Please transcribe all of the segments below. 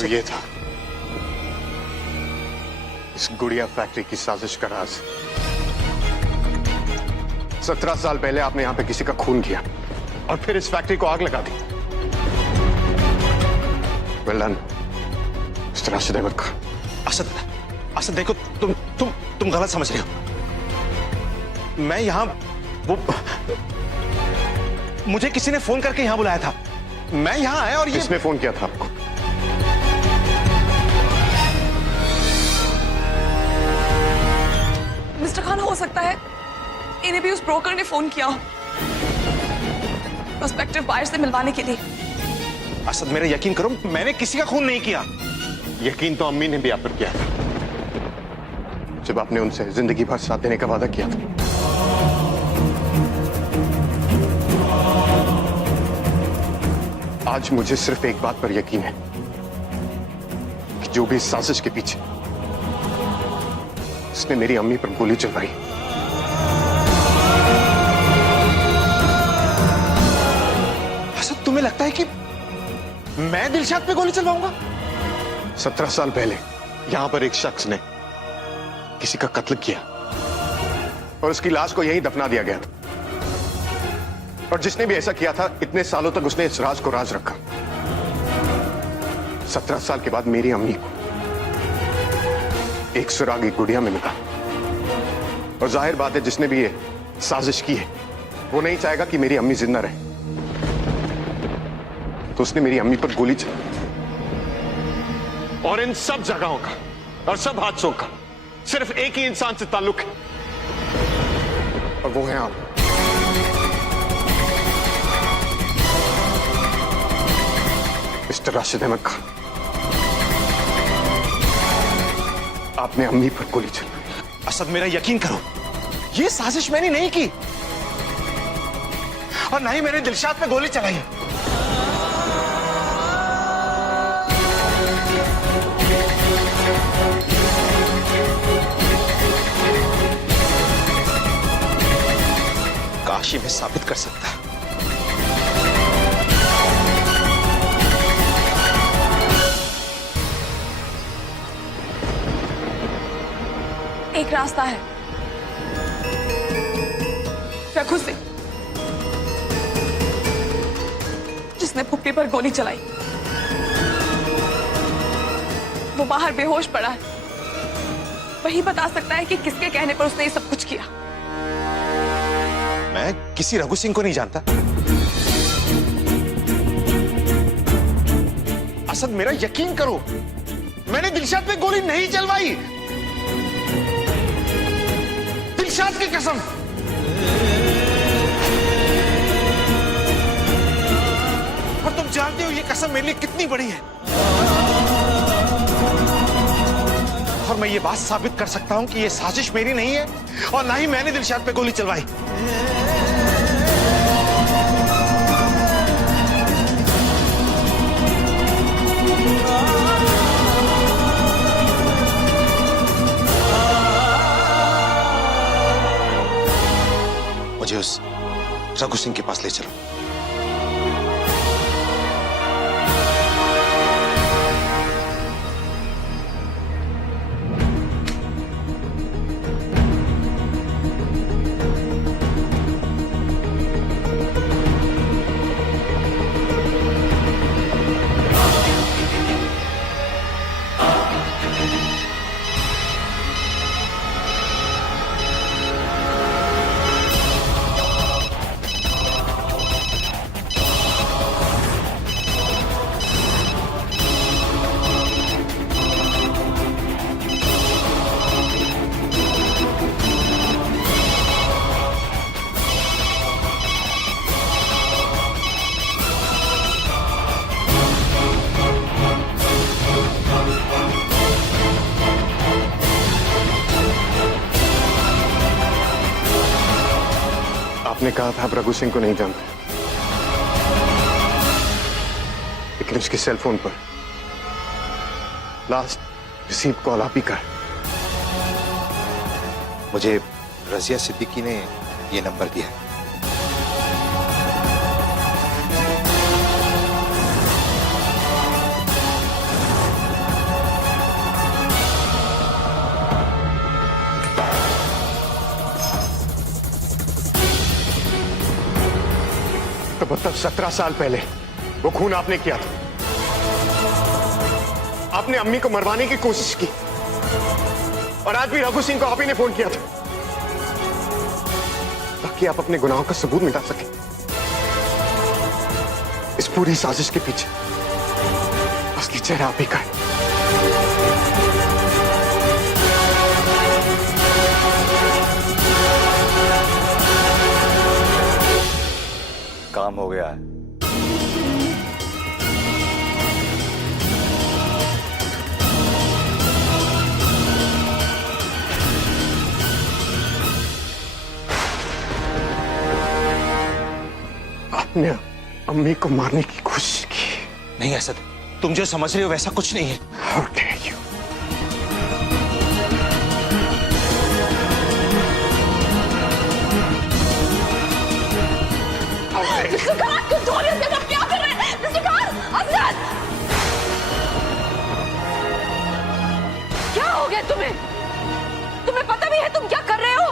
तो ये था इस गुड़िया फैक्ट्री की साजिश का राज। 17 साल पहले आपने यहां पे किसी का खून किया और फिर इस फैक्ट्री को आग लगा दी। Well done mister Rashid Ahmed Khan. Asad देखो, तुम गलत समझ रहे हो। मैं यहां मुझे किसी ने फोन करके यहां बुलाया था। मैं यहां आया और ये किसने फोन किया था आपको? मिस्टर खान, हो सकता है इन्हें भी उस ब्रोकर ने फोन किया प्रोस्पेक्टिव बायर से मिलवाने के लिए। असद मेरा यकीन करो, मैंने किसी का खून नहीं किया। यकीन तो अम्मी ने भी आप पर किया था जब आपने उनसे जिंदगी भर साथ देने का वादा किया था। आज मुझे सिर्फ एक बात पर यकीन है कि जो भी इस साजिश के पीछे, उसने मेरी अम्मी पर गोली चलवाई। असद तुम्हें लगता है कि मैं दिलशाद पे गोली चलवाऊंगा? 17 साल पहले यहां पर एक शख्स ने किसी का कत्ल किया और उसकी लाश को यहीं दफना दिया गया था। और जिसने भी ऐसा किया था, इतने सालों तक उसने इस राज को राज रखा। 17 साल के बाद मेरी अम्मी को एक सुराग एक गुड़िया में मिला। और जाहिर बात है, जिसने भी ये साजिश की है वो नहीं चाहेगा कि मेरी अम्मी जिंदा रहे, तो उसने मेरी अम्मी पर गोली चलाई। और इन सब जगहों का और सब हादसों का सिर्फ एक ही इंसान से ताल्लुक है, और वो है आप। मिस्टर राशिद अहमद खान, आपने अम्मी पर गोली चलाई। असद मेरा यकीन करो, ये साजिश मैंने नहीं की और ना ही मैंने दिलशाद पे गोली चलाई है। काश ये मैं साबित कर सकता। एक रास्ता है, रघु सिंह जिसने फुप्पी पर गोली चलाई, वो बाहर बेहोश पड़ा है। वही बता सकता है कि किसके कहने पर उसने ये सब कुछ किया। मैं किसी रघु सिंह को नहीं जानता। असद मेरा यकीन करो, मैंने दिलशाद पे गोली नहीं चलवाई। दिलशाद की कसम। और तुम जानते हो ये कसम मेरे लिए कितनी बड़ी है। और मैं ये बात साबित कर सकता हूं कि ये साजिश मेरी नहीं है और ना ही मैंने दिलशाद पे गोली चलवाई। मुझे उस रघु सिंह के पास ले चलो। आपने कहा था आप रघु सिंह को नहीं जानते, लेकिन उसके सेल फोन पर लास्ट रिसीव कॉल आप ही का है। मुझे रजिया सिद्दीकी ने ये नंबर दिया है। मतलब 17 साल पहले वो खून आपने किया था। आपने अम्मी को मरवाने की कोशिश की और आज भी रघु सिंह को आप ही ने फोन किया था ताकि आप अपने गुनाहों का सबूत मिटा सके। इस पूरी साजिश के पीछे असली चेहरा आप ही का है। काम हो गया है। आपने अम्मी को मारने की कोशिश की। नहीं असद, तुम जो समझ रहे हो वैसा कुछ नहीं है। How dare you? जुल्फ़िकार, तुम छोड़िए इसे, आप क्या कर रहे हैं? जुल्फ़िकार, असद! क्या हो गया तुम्हें? तुम्हें पता भी है तुम क्या कर रहे हो?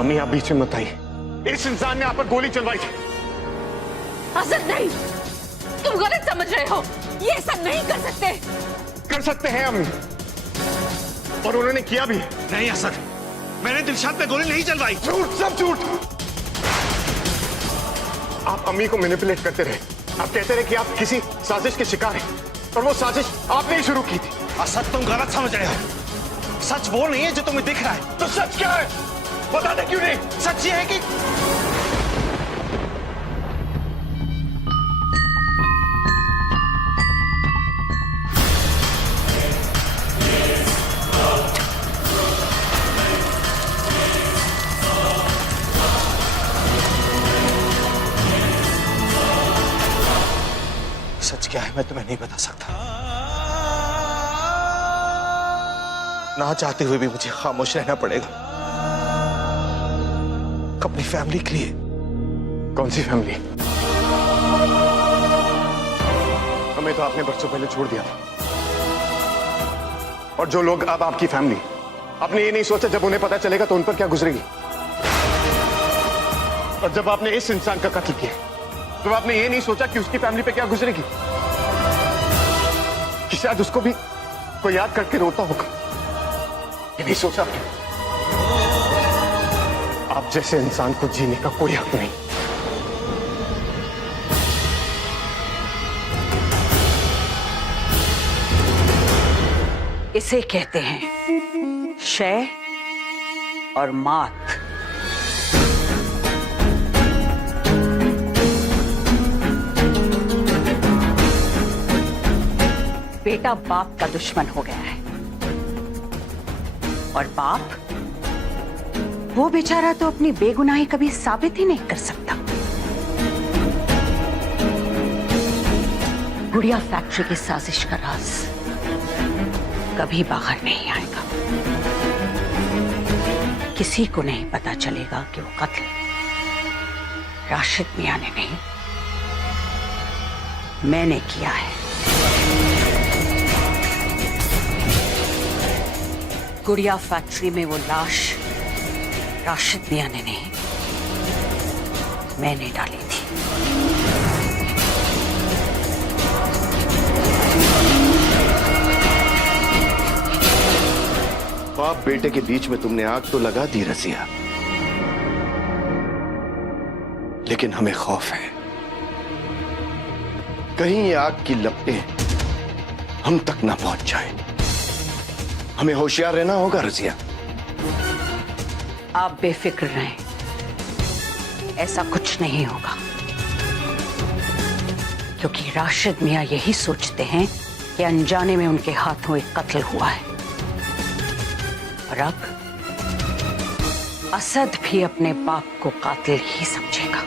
अम्मी आप बीच में मत आइए। इस इंसान ने आप पर गोली चलवाई थी। असद नहीं, तुम गलत समझ रहे हो। ये ऐसा नहीं कर सकते। कर सकते हैं अम्मी, और उन्होंने किया भी। नहीं असद, मैंने दिलशाद पे गोली नहीं चलवाई। झूठ, सब झूठ। आप अम्मी को मैनिपुलेट करते रहे। आप कहते रहे कि आप किसी साजिश के शिकार हैं, और वो साजिश आपने ही शुरू की थी। असद, तुम गलत समझ रहे हो। सच वो नहीं है जो तुम्हें दिख रहा है। तो सच क्या है? बता दे क्यों नहीं? सच ये है कि सच क्या है मैं तुम्हें नहीं बता सकता। ना चाहते हुए भी मुझे खामोश रहना पड़ेगा अपनी फैमिली के लिए। कौन सी फैमिली? हमें तो आपने बरसों पहले छोड़ दिया था। और जो लोग अब आपकी फैमिली, आपने ये नहीं सोचा जब उन्हें पता चलेगा तो उन पर क्या गुजरेगी। और जब आपने इस इंसान का कत्ल किया तो आपने ये नहीं सोचा कि उसकी फैमिली पे क्या गुजरेगी, कि शायद उसको भी कोई याद करके रोता होगा। ये नहीं सोचा आपने। आप जैसे इंसान को जीने का कोई हक नहीं। इसे कहते हैं शय और मात। बेटा बाप का दुश्मन हो गया है, और बाप, वो बेचारा तो अपनी बेगुनाही कभी साबित ही नहीं कर सकता। गुड़िया फैक्ट्री की साजिश का राज कभी बाहर नहीं आएगा। किसी को नहीं पता चलेगा कि वो कत्ल राशिद मियां ने नहीं, मैंने किया है। गुड़िया फैक्ट्री में वो लाश राशिद मियां ने नहीं, मैंने डाली थी। बाप बेटे के बीच में तुमने आग तो लगा दी रसिया, लेकिन हमें खौफ है कहीं ये आग की लपटें हम तक ना पहुंच जाए। हमें होशियार रहना होगा रसिया। आप बेफिक्र रहें, ऐसा कुछ नहीं होगा, क्योंकि राशिद मियां यही सोचते हैं कि अनजाने में उनके हाथों एक कत्ल हुआ है। और अब असद भी अपने बाप को कातिल ही समझेगा।